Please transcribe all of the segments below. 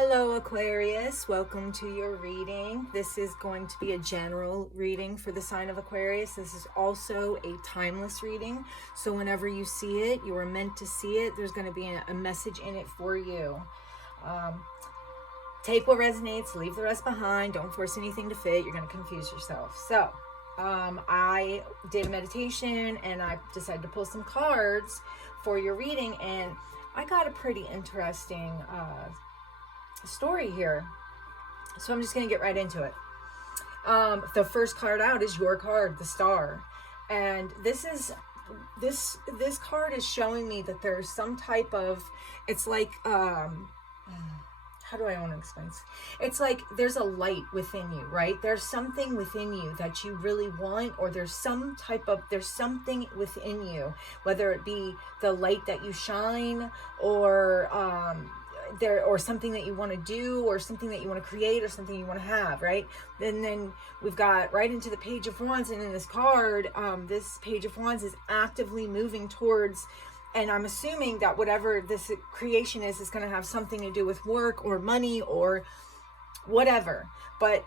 Hello, Aquarius. Welcome to your reading. This is going to be a general reading for the sign of Aquarius. This is also a timeless reading. So whenever you see it, you are meant to see it. There's going to be a message in it for you. Take what resonates, leave the rest behind. Don't force anything to fit. You're going to confuse yourself. So I did a meditation and I decided to pull some cards for your reading. And I got a pretty interesting story here, so I'm just gonna get right into it. The first card out is your card, the Star, and this card is showing me that there's some type of, it's like how do I want to explain this? It's like there's a light within you, right? There's something within you that you really want, or there's something within you, whether it be the light that you shine, or or something that you want to do, or something that you want to create, or something you want to have, right? And then we've got right into the Page of Wands, and in this card, this Page of Wands is actively moving towards, and I'm assuming that whatever this creation is going to have something to do with work or money or whatever. But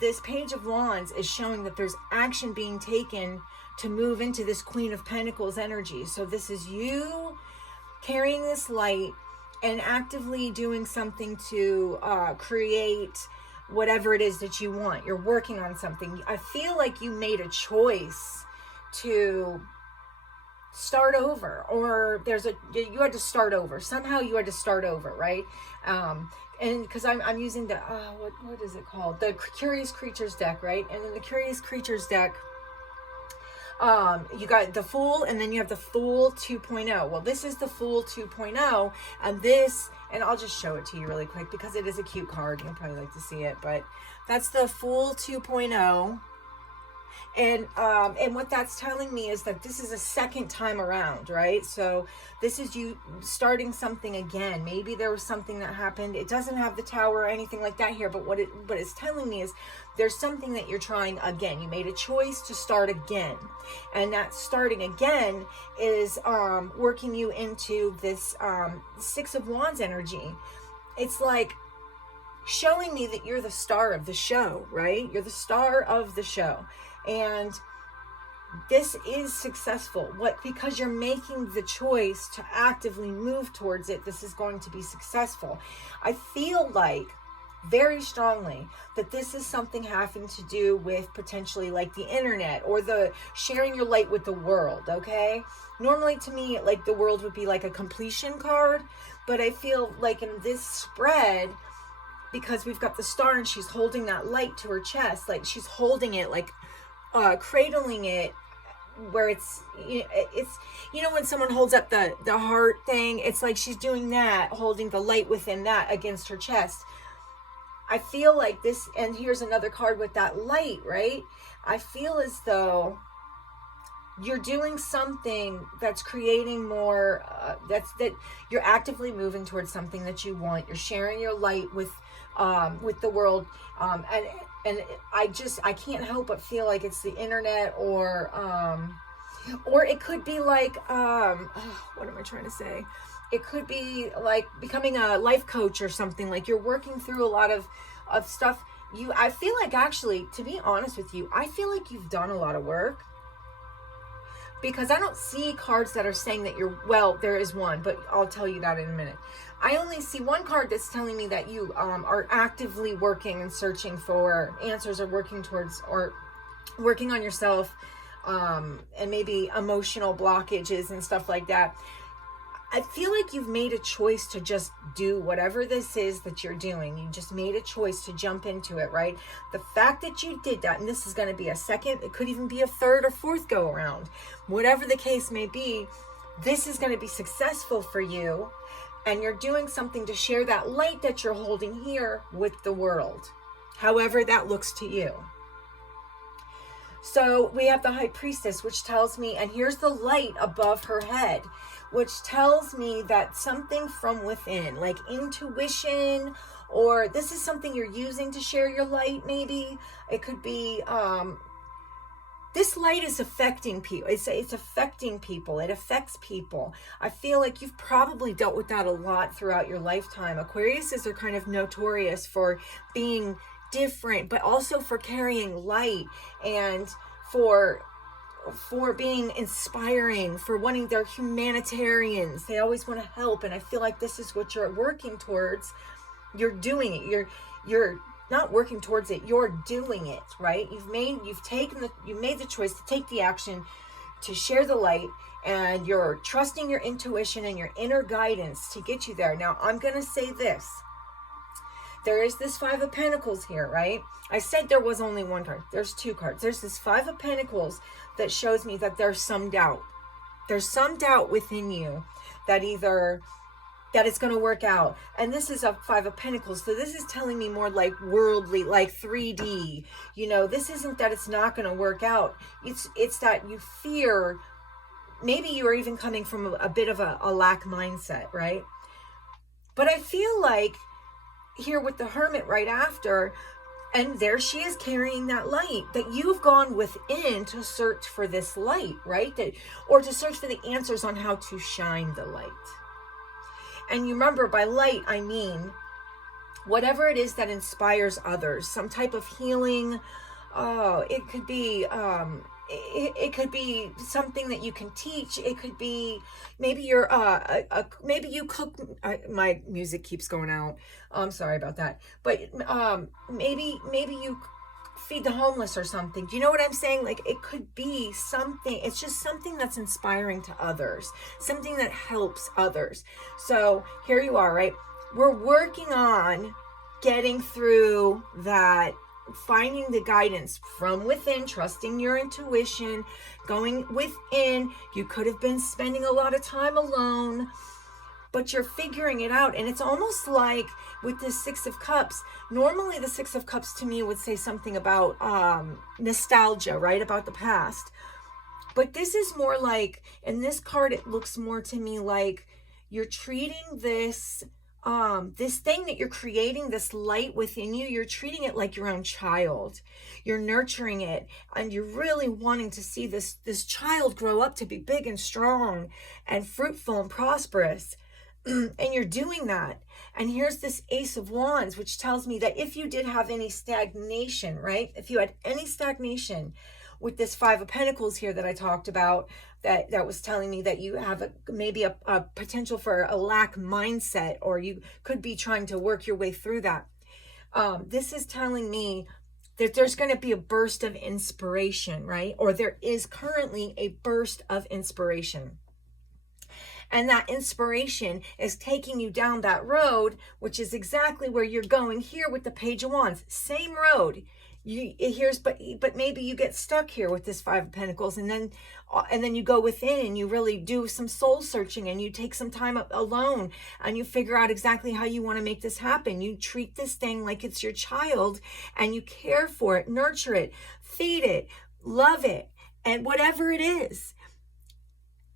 this Page of Wands is showing that there's action being taken to move into this Queen of Pentacles energy. So this is you carrying this light and actively doing something to create whatever it is that you want. You're working on something. I feel like you made a choice to start over, or you had to start over. Somehow you had to start over, right? And because I'm using the, what is it called? The Curious Creatures deck, right? And in the Curious Creatures deck, you got the Fool, and then you have the Fool 2.0. Well, this is the Fool 2.0, and I'll just show it to you really quick because it is a cute card. You'll probably like to see it, but that's the Fool 2.0. And what that's telling me is that this is a second time around, right? So this is you starting something again. Maybe there was something that happened. It doesn't have the Tower or anything like that here, but what it's telling me is there's something that you're trying again. You made a choice to start again. And that starting again is working you into this Six of Wands energy. It's like showing me that you're the star of the show, right? You're the star of the show. And this is successful. Because you're making the choice to actively move towards it, this is going to be successful. I feel like very strongly that this is something having to do with potentially like the internet, or the sharing your light with the world, okay? Normally to me, like the world would be like a completion card, but I feel like in this spread, because we've got the Star and she's holding that light to her chest, like she's holding it, like cradling it, where it's when someone holds up the heart thing, it's like she's doing that, holding the light within that against her chest. I feel like this, and here's another card with that light, right? I feel as though you're doing something that's creating more, that you're actively moving towards something that you want. You're sharing your light with the world, and I can't help but feel like it's the internet, or it could be like, what am I trying to say? It could be like becoming a life coach or something. Like you're working through a lot of stuff. I feel like, actually, to be honest with you, I feel like you've done a lot of work, because I don't see cards that are saying that there is one, but I'll tell you that in a minute. I only see one card that's telling me that you are actively working and searching for answers, or working towards, or working on yourself, and maybe emotional blockages and stuff like that. I feel like you've made a choice to just do whatever this is that you're doing. You just made a choice to jump into it, right? The fact that you did that, and this is going to be a second, it could even be a third or fourth go around, whatever the case may be, this is going to be successful for you. And you're doing something to share that light that you're holding here with the world, however that looks to you. So we have the High Priestess, which tells me, and here's the light above her head, which tells me that something from within, like intuition, or this is something you're using to share your light, maybe. It could be, this light is affecting people. It's affecting people. It affects people. I feel like you've probably dealt with that a lot throughout your lifetime. Aquariuses are kind of notorious for being different, but also for carrying light and for being inspiring, for wanting, they're humanitarians. They always want to help. And I feel like this is what you're working towards. You're doing it. You're not working towards it. You're doing it, right? You've made the choice to take the action, to share the light, and you're trusting your intuition and your inner guidance to get you there. Now, I'm going to say this. There is this Five of Pentacles here, right? I said there was only one card. There's two cards. There's this Five of Pentacles that shows me that there's some doubt. There's some doubt within you that it's going to work out. And this is a Five of Pentacles. So this is telling me more like worldly, like 3D. You know, this isn't that it's not going to work out. It's that you fear, maybe you are even coming from a bit of a lack mindset, right? But I feel like here with the Hermit right after, and there she is carrying that light, that you've gone within to search for this light, right? Or to search for the answers on how to shine the light. And you remember, by light, I mean whatever it is that inspires others, some type of healing. It could be it could be something that you can teach. It could be maybe you're maybe you cook. My music keeps going out. I'm sorry about that. But maybe you feed the homeless or something. Do you know what I'm saying? Like, it could be something. It's just something that's inspiring to others, something that helps others. So here you are, right? We're working on getting through that, finding the guidance from within, trusting your intuition, going within. You could have been spending a lot of time alone, but you're figuring it out. And it's almost like with this Six of Cups, normally the Six of Cups to me would say something about nostalgia, right? About the past. But this is more like, in this card, it looks more to me like you're treating this this thing that you're creating, this light within you, you're treating it like your own child. You're nurturing it, and you're really wanting to see this child grow up to be big and strong and fruitful and prosperous. And you're doing that. And here's this Ace of Wands, which tells me that if you did have any stagnation, right? If you had any stagnation with this Five of Pentacles here that I talked about, that was telling me that you have maybe a potential for a lack mindset, or you could be trying to work your way through that. This is telling me that there's going to be a burst of inspiration, right? Or there is currently a burst of inspiration. And that inspiration is taking you down that road, which is exactly where you're going here with the Page of Wands. Same road. But maybe you get stuck here with this Five of Pentacles, and then you go within and you really do some soul searching, and you take some time alone and you figure out exactly how you want to make this happen. You treat this thing like it's your child, and you care for it, nurture it, feed it, love it, and whatever it is.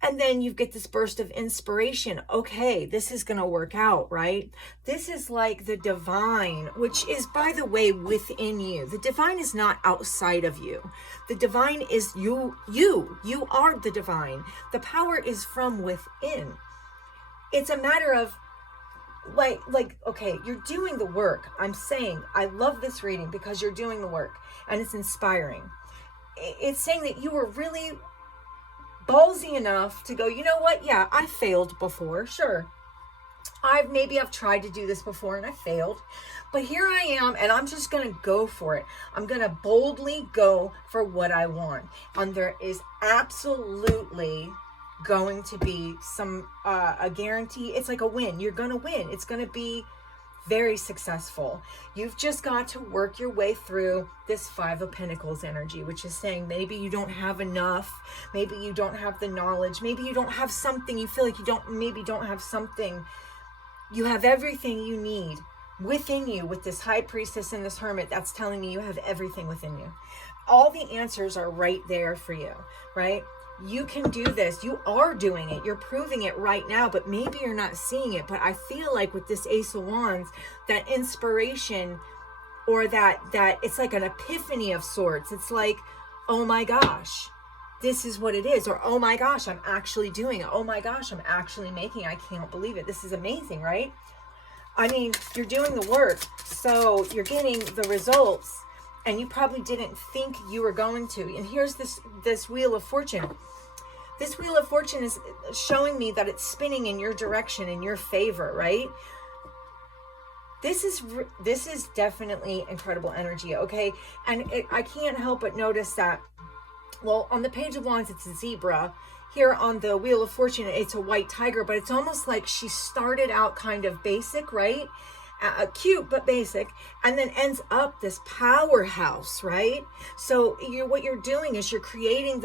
And then you get this burst of inspiration. Okay, this is going to work out, right? This is like the divine, which is, by the way, within you. The divine is not outside of you. The divine is you. You are the divine. The power is from within. It's a matter of like, okay, you're doing the work. I'm saying, I love this reading because you're doing the work, and it's inspiring. It's saying that you were really ballsy enough to go, you know what? Yeah, I failed before. Sure. I've tried to do this before and I failed, but here I am, and I'm just going to go for it. I'm going to boldly go for what I want. And there is absolutely going to be a guarantee. It's like a win. You're going to win. It's going to be very successful. You've just got to work your way through this Five of Pentacles energy, which is saying maybe you don't have enough, maybe you don't have the knowledge, maybe you don't have something, you feel like you don't have something. You have everything you need within you with this High Priestess and this Hermit. That's telling me you have everything within you. All the answers are right there for you, right? You can do this. You are doing it. You're proving it right now, but maybe you're not seeing it. But I feel like with this Ace of Wands, that inspiration, or that it's like an epiphany of sorts. It's like, oh my gosh, this is what it is. Or, oh my gosh, I'm actually doing it. Oh my gosh, I'm actually making it. I can't believe it. This is amazing, right? I mean, you're doing the work, so you're getting the results, and you probably didn't think you were going to. And here's this Wheel of Fortune. This Wheel of Fortune is showing me that it's spinning in your direction, in your favor, right? This is definitely incredible energy, okay? And I can't help but notice that, well, on the Page of Wands, it's a zebra. Here on the Wheel of Fortune, it's a white tiger, but it's almost like she started out kind of basic, right? Cute, but basic, and then ends up this powerhouse, right? So what you're doing is you're turning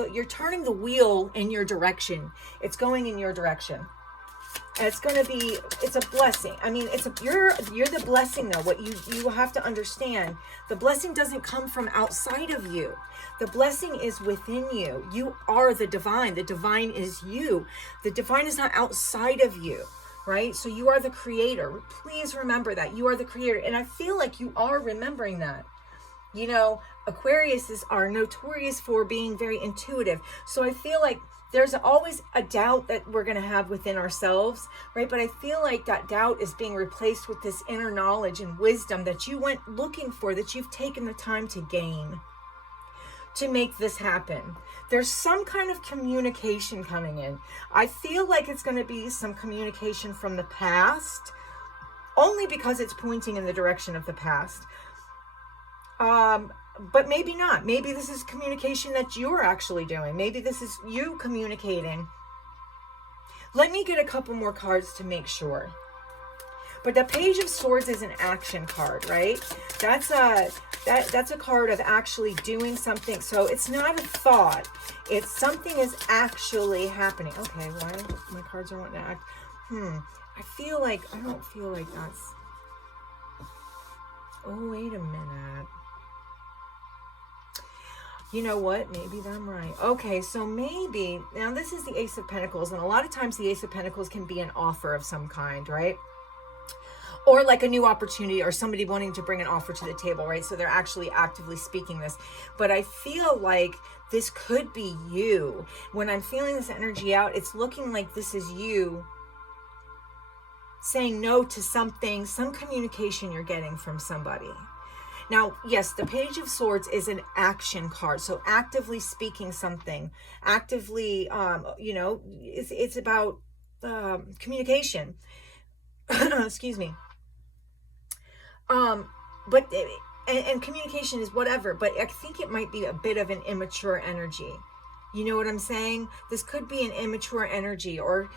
the wheel in your direction. It's going in your direction. And it's a blessing. I mean, you're the blessing though. What you have to understand, the blessing doesn't come from outside of you. The blessing is within you. You are the divine. The divine is you. The divine is not outside of you, right? So you are the creator. Please remember that you are the creator. And I feel like you are remembering that. You know, Aquariuses are notorious for being very intuitive. So I feel like there's always a doubt that we're going to have within ourselves, right? But I feel like that doubt is being replaced with this inner knowledge and wisdom that you went looking for, that you've taken the time to gain to make this happen. There's some kind of communication coming in. I feel like it's going to be some communication from the past, only because it's pointing in the direction of the past. But maybe not. Maybe this is communication that you're actually doing. Maybe this is you communicating. Let me get a couple more cards to make sure. But the Page of Swords is an action card, right? That's a card of actually doing something. So it's not a thought. It's something is actually happening. Okay, why my cards are wanting to act? I don't feel like that's... Oh, wait a minute. You know what? Maybe I'm right. Okay, so maybe... Now, this is the Ace of Pentacles, and a lot of times the Ace of Pentacles can be an offer of some kind, right? Or like a new opportunity, or somebody wanting to bring an offer to the table, right? So they're actually actively speaking this. But I feel like this could be you. When I'm feeling this energy out, it's looking like this is you saying no to something, some communication you're getting from somebody. Now, yes, the Page of Swords is an action card. So actively speaking something, actively, it's about communication. Excuse me. But communication is whatever, but I think it might be a bit of an immature energy. You know what I'm saying? This could be an immature energy, or,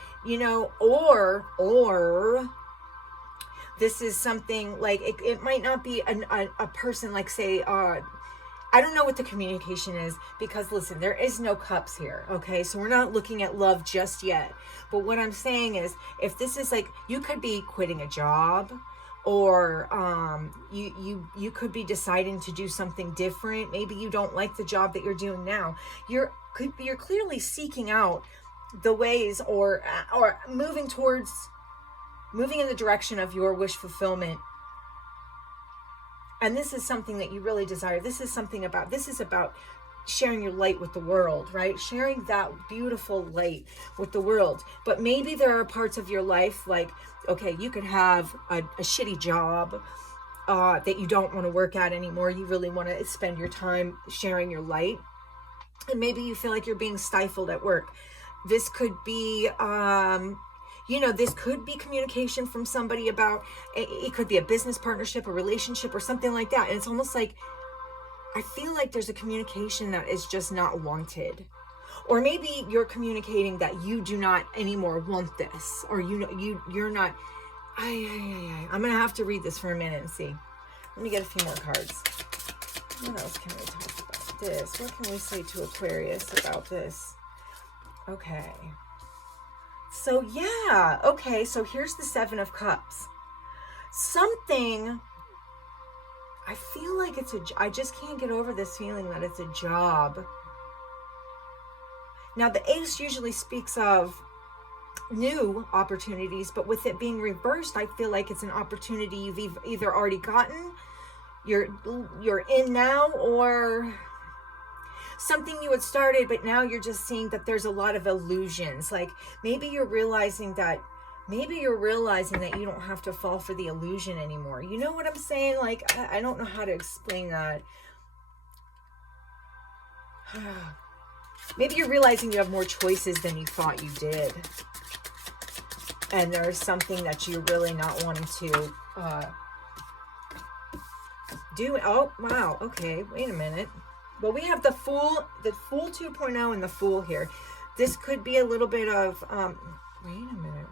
or this is something like, it might not be a person like, say, I don't know what the communication is, because listen, there is no cups here. Okay. So we're not looking at love just yet. But what I'm saying is, if this is like, you could be quitting a job, or you could be deciding to do something different. Maybe you don't like the job that you're doing now. You're clearly seeking out the ways, or moving in the direction of your wish fulfillment. And this is something that you really desire. This is about sharing your light with the world, right? Sharing that beautiful light with the world. But maybe there are parts of your life, like, okay, you could have a shitty job that you don't want to work at anymore. You really want to spend your time sharing your light. And maybe you feel like you're being stifled at work. This could be, this could be communication from somebody about, it could be a business partnership, a relationship, or something like that. And it's almost like, I feel like there's a communication that is just not wanted. Or maybe you're communicating that you do not anymore want this, or you're not. I'm gonna have to read this for a minute and see. Let me get a few more cards. What else can we talk about this? What can we say to Aquarius about this? Okay. So yeah, okay, so here's the Seven of Cups. Something, I feel like I just can't get over this feeling that it's a job. Now, the Ace usually speaks of new opportunities, but with it being reversed, I feel like it's an opportunity you've either already gotten, you're in now, or... something you had started, but now you're just seeing that there's a lot of illusions. Like maybe you're realizing that you don't have to fall for the illusion anymore. You know what I'm saying? Like, I don't know how to explain that. Maybe you're realizing you have more choices than you thought you did. And there's something that you're really not wanting to do. Oh, wow. Okay, wait a minute. Well, we have the Fool 2.0 and the Fool here. This could be a little bit of, wait a minute.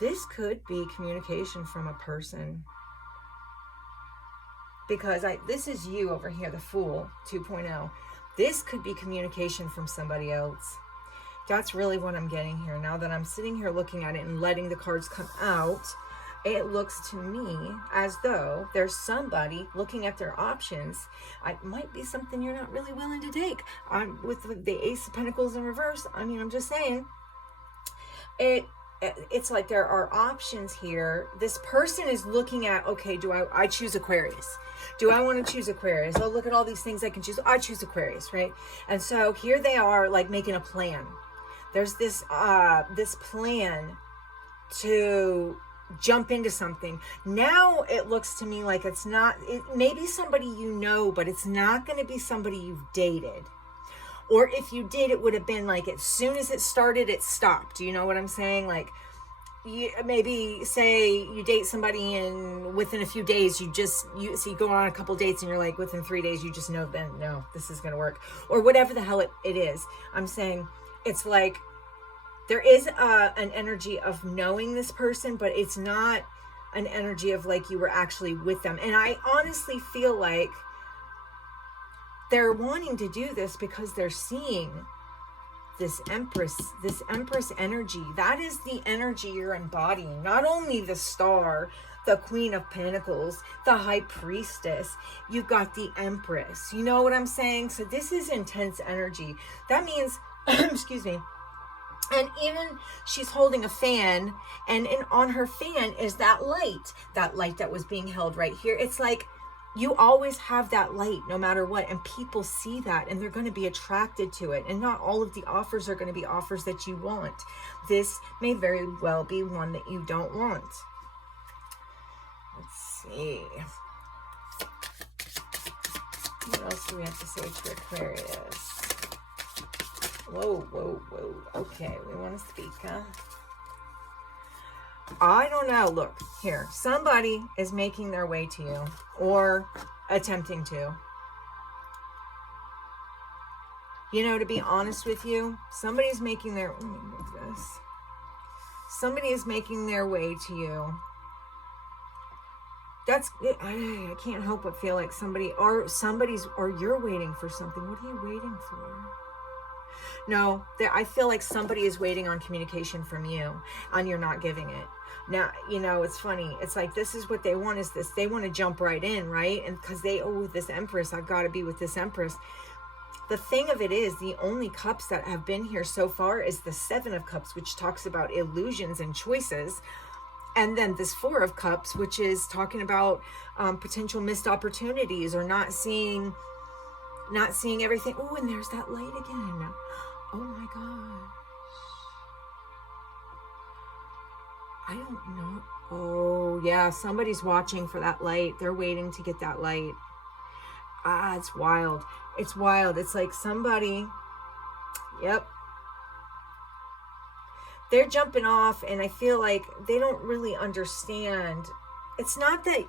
This could be communication from a person. Because this is you over here, the Fool 2.0. This could be communication from somebody else. That's really what I'm getting here. Now that I'm sitting here looking at it and letting the cards come out, it looks to me as though there's somebody looking at their options. It might be something you're not really willing to take. With the Ace of Pentacles in reverse, I mean, I'm just saying, it's like there are options here. This person is looking at, okay, do I choose Aquarius? Do I want to choose Aquarius? Oh, look at all these things I can choose. I choose Aquarius, right? And so here they are, like making a plan. There's this plan to jump into something. Now it looks to me like it's not, it may be somebody you know, but it's not going to be somebody you've dated. Or if you did, it would have been like as soon as it started, it stopped. You know what I'm saying? Like, you maybe say you date somebody and within a few days so you go on a couple dates and you're like, within 3 days you just know, then no, this is going to work, or whatever the hell it is. I'm saying it's like there is an energy of knowing this person, but it's not an energy of like you were actually with them. And I honestly feel like they're wanting to do this because they're seeing this Empress energy. That is the energy you're embodying. Not only the Star, the Queen of Pentacles, the High Priestess, you've got the Empress. You know what I'm saying? So this is intense energy. That means, excuse me, and even she's holding a fan, and on her fan is that light that was being held right here. It's like you always have that light no matter what, and people see that and they're going to be attracted to it. And not all of the offers are going to be offers that you want. This may very well be one that you don't want. Let's see. What else do we have to say to Aquarius? Whoa. Okay, we want to speak, huh? I don't know. Look, here. Somebody is making their way to you or attempting to. You know, to be honest with you, somebody's making their... Let me move this. Somebody is making their way to you. That's... I can't help but feel like somebody's... Or you're waiting for something. What are you waiting for? No, I feel like somebody is waiting on communication from you and you're not giving it. Now, you know, it's funny. It's like, this is what they want is this. They want to jump right in, right? And because this Empress, I've got to be with this Empress. The thing of it is, the only cups that have been here so far is the Seven of Cups, which talks about illusions and choices. And then this Four of Cups, which is talking about potential missed opportunities or not seeing everything. Oh, and there's that light again. Oh my gosh. I don't know. Oh yeah, somebody's watching for that light. They're waiting to get that light. Ah, it's wild. It's wild. It's like somebody, yep. They're jumping off, and I feel like they don't really understand. It's not that,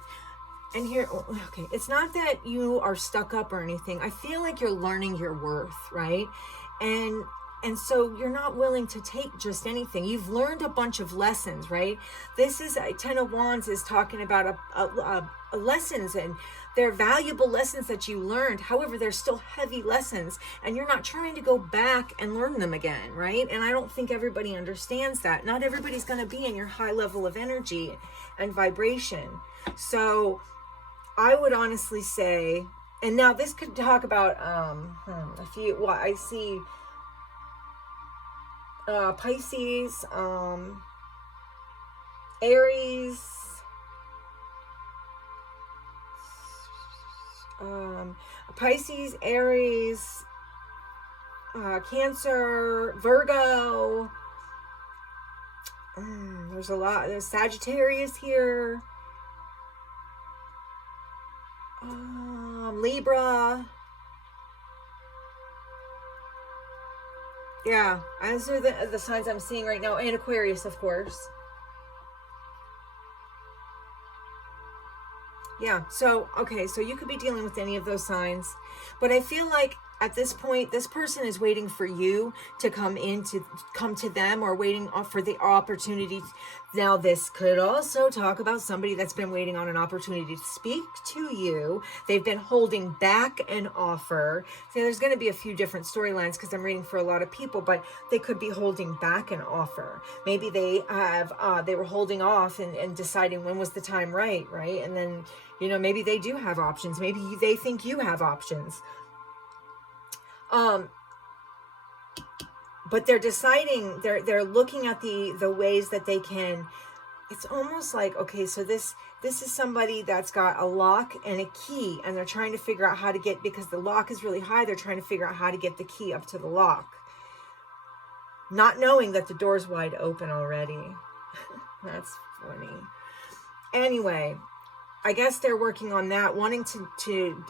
and here, okay, it's not that you are stuck up or anything. I feel like you're learning your worth, right? And so you're not willing to take just anything. You've learned a bunch of lessons, right? This is, Ten of Wands is talking about lessons, and they're valuable lessons that you learned. However, they're still heavy lessons, and you're not trying to go back and learn them again, right? And I don't think everybody understands that. Not everybody's going to be in your high level of energy and vibration. So I would honestly say, and now this could talk about a few, well, I see Pisces, Aries, Pisces, Aries, Cancer, Virgo. There's a lot. There's Sagittarius here. Libra. Yeah, those are the signs I'm seeing right now. And Aquarius, of course. Yeah, so, okay, so you could be dealing with any of those signs. But I feel like at this point, this person is waiting for you to come to them, or waiting for the opportunity. Now, this could also talk about somebody that's been waiting on an opportunity to speak to you. They've been holding back an offer. So there's going to be a few different storylines because I'm reading for a lot of people, but they could be holding back an offer. Maybe they were holding off and deciding when was the time right? And then, maybe they do have options. Maybe they think you have options. But they're deciding, they're looking at the ways that they can. It's almost like, okay, so this is somebody that's got a lock and a key, and they're trying to figure out how to get, because the lock is really high, they're trying to figure out how to get the key up to the lock, not knowing that the door's wide open already. That's funny. Anyway, I guess they're working on that, wanting to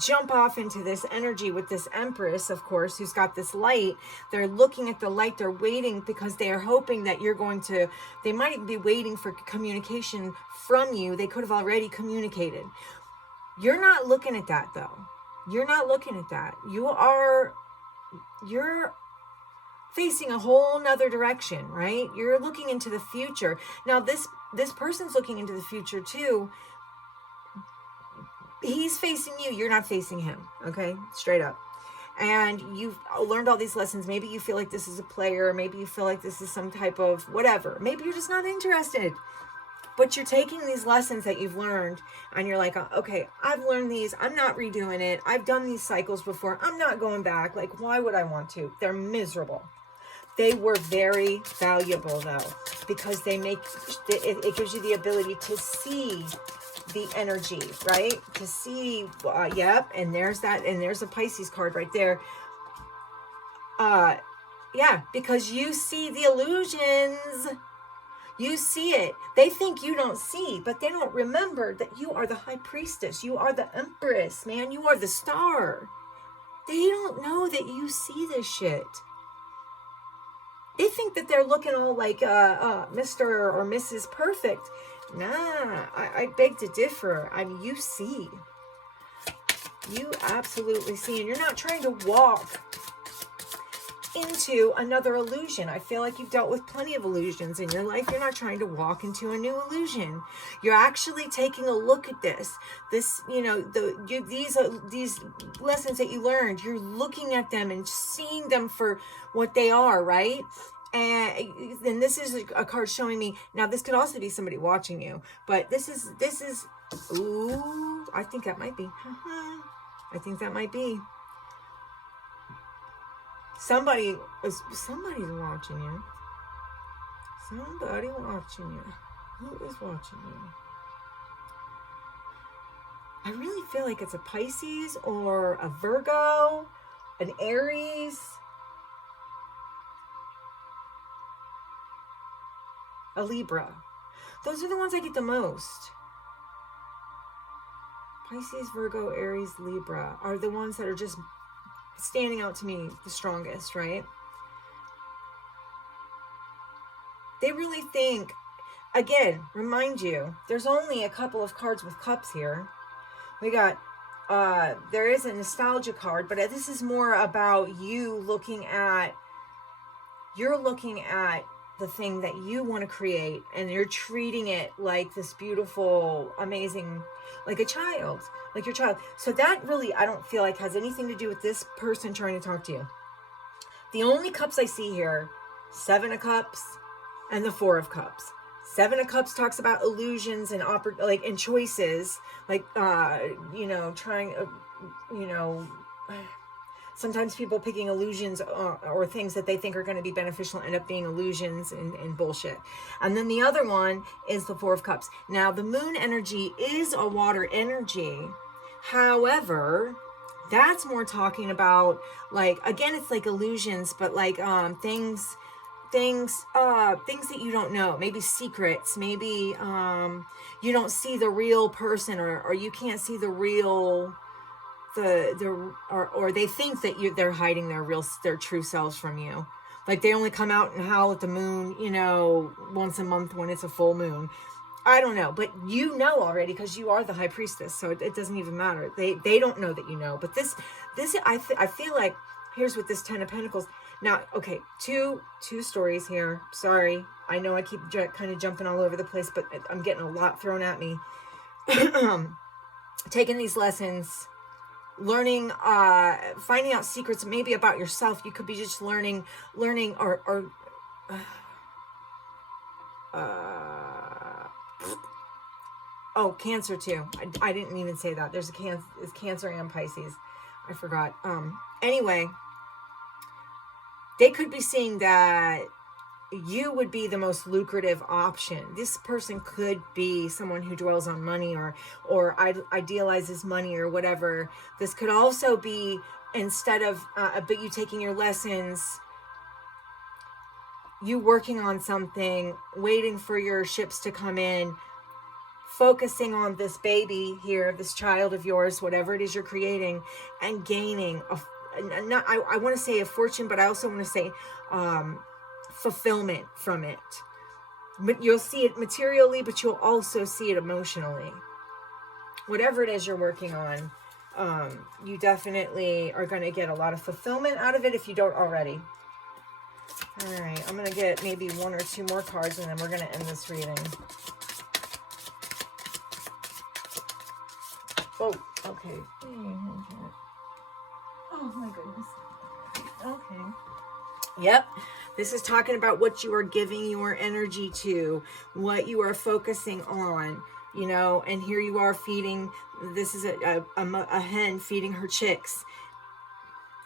jump off into this energy with this Empress, of course, who's got this light. They're looking at the light. They're waiting because they are hoping that you're going to, they might be waiting for communication from you. They could have already communicated. You're not looking at that, though. You're not looking at that. You're facing a whole nother direction, right? You're looking into the future. Now, this person's looking into the future, too. He's facing you. You're not facing him. Okay? Straight up. And you've learned all these lessons. Maybe you feel like this is a player. Maybe you feel like this is some type of whatever. Maybe you're just not interested. But you're taking these lessons that you've learned and you're like, okay, I've learned these. I'm not redoing it. I've done these cycles before. I'm not going back. Like, why would I want to? They're miserable. They were very valuable, though, because it gives you the ability to see the energy, right? To see, yep, and there's that, and there's a Pisces card right there. Yeah, because you see the illusions. You see it. They think you don't see, but they don't remember that you are the High Priestess. You are the Empress, man. You are the star. They don't know that you see this shit. They think that they're looking all like Mr. or Mrs. Perfect. Nah, I beg to differ. I mean, you see. You absolutely see. And you're not trying to walk into another illusion. I feel like you've dealt with plenty of illusions in your life. You're not trying to walk into a new illusion. You're actually taking a look at this. This, these lessons that you learned, you're looking at them and seeing them for what they are, right? And then this is a card showing me, now this could also be somebody watching you, but this is, ooh, I think that might be. I think that might be. Somebody's watching you. Somebody watching you. Who is watching you? I really feel like it's a Pisces or a Virgo, an Aries, a Libra. Those are the ones I get the most. Pisces, Virgo, Aries, Libra are the ones that are just standing out to me the strongest, right? They really think, again, remind you, there's only a couple of cards with cups here. We got, there is a nostalgia card, but this is more about you looking at, you're looking at the thing that you want to create, and you're treating it like this beautiful, amazing, like a child, like your child. So that really, I don't feel like has anything to do with this person trying to talk to you. The only cups I see here, 7 of Cups and the 4 of Cups. 7 of Cups talks about illusions and and choices, like, trying, Sometimes people picking illusions or things that they think are going to be beneficial end up being illusions and bullshit. And then the other one is the Four of Cups. Now, the moon energy is a water energy. However, that's more talking about, like, again, it's like illusions, but like things that you don't know, maybe secrets, maybe you don't see the real person, or you can't see the real, or they think that they're hiding their true selves from you. Like they only come out and howl at the moon, you know, once a month when it's a full moon. I don't know, but you know already because you are the high priestess, so it doesn't even matter. They don't know that you know. But this I feel like, here's with this Ten of Pentacles. Now, okay, two stories here. Sorry, I know I keep kind of jumping all over the place, but I'm getting a lot thrown at me. Taking these lessons, learning, finding out secrets maybe about yourself. You could be just learning, or oh, Cancer too. I didn't even say that. There's it's Cancer and Pisces. I forgot. Anyway, they could be seeing that you would be the most lucrative option. This person could be someone who dwells on money or idealizes money or whatever. This could also be, instead of but you taking your lessons, you working on something, waiting for your ships to come in, focusing on this baby here, this child of yours, whatever it is you're creating, and gaining I want to say a fortune, but I also want to say fulfillment from it. But you'll see it materially, but you'll also see it emotionally. Whatever it is you're working on, you definitely are going to get a lot of fulfillment out of it if you don't already. All right, I'm going to get maybe one or two more cards, and then we're going to end this reading. Oh, okay. Oh my goodness. Okay. Yep. This is talking about what you are giving your energy to, what you are focusing on, you know, and here you are feeding, this is a hen feeding her chicks.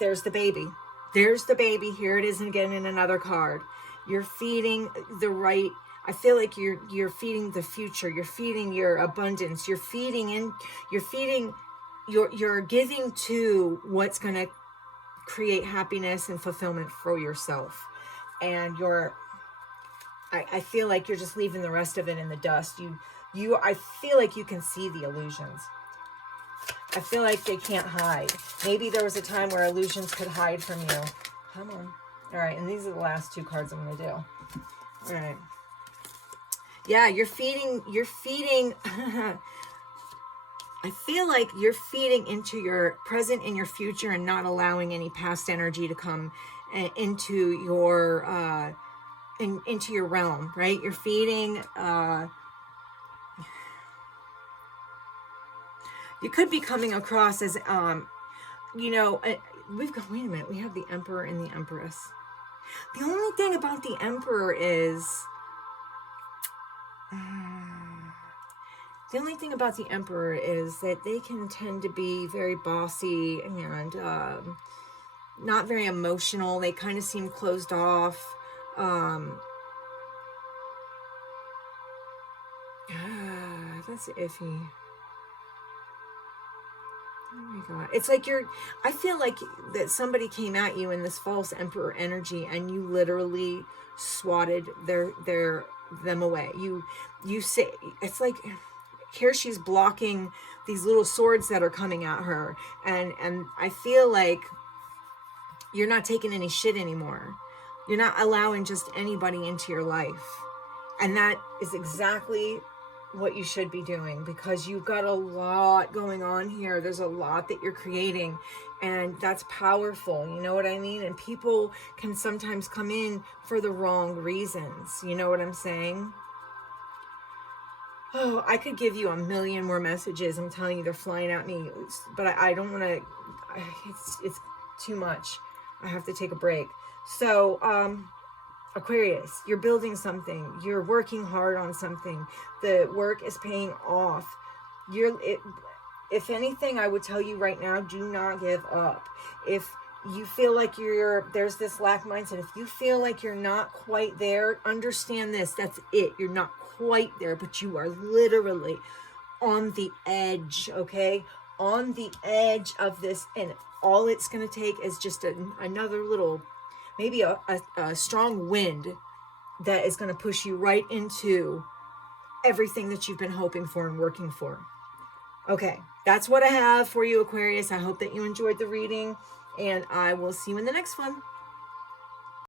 There's the baby. There's the baby. Here it is again in another card. You're feeding the right, I feel like you're feeding the future. You're feeding your abundance. You're giving to what's going to create happiness and fulfillment for yourself. And I feel like you're just leaving the rest of it in the dust. I feel like you can see the illusions. I feel like they can't hide. Maybe there was a time where illusions could hide from you. Come on. All right, and these are the last two cards I'm going to do. All right. Yeah, you're feeding I feel like you're feeding into your present and your future and not allowing any past energy to come into your realm, right? You're feeding, you could be coming across as, you know, wait a minute, we have the Emperor and the Empress. The only thing about the Emperor is, that they can tend to be very bossy and not very emotional. They kind of seem closed off. That's iffy. Oh my God. It's like I feel like that somebody came at you in this false Emperor energy and you literally swatted them away. You say, it's like, here she's blocking these little swords that are coming at her, and I feel like you're not taking any shit anymore. You're not allowing just anybody into your life, and that is exactly what you should be doing, because you've got a lot going on here. There's a lot that you're creating, and that's powerful, you know what I mean? And people can sometimes come in for the wrong reasons, you know what I'm saying? Oh, I could give you a million more messages. I'm telling you, they're flying at me, but I don't want to, it's too much. I have to take a break. So, Aquarius, you're building something. You're working hard on something. The work is paying off. If anything, I would tell you right now, do not give up. If you feel like there's this lack mindset. If you feel like you're not quite there, understand this. That's it. You're not quite there, but you are literally on the edge, okay? On the edge of this, and all it's going to take is just another little, maybe a strong wind that is going to push you right into everything that you've been hoping for and working for. Okay, that's what I have for you, Aquarius. I hope that you enjoyed the reading, and I will see you in the next one.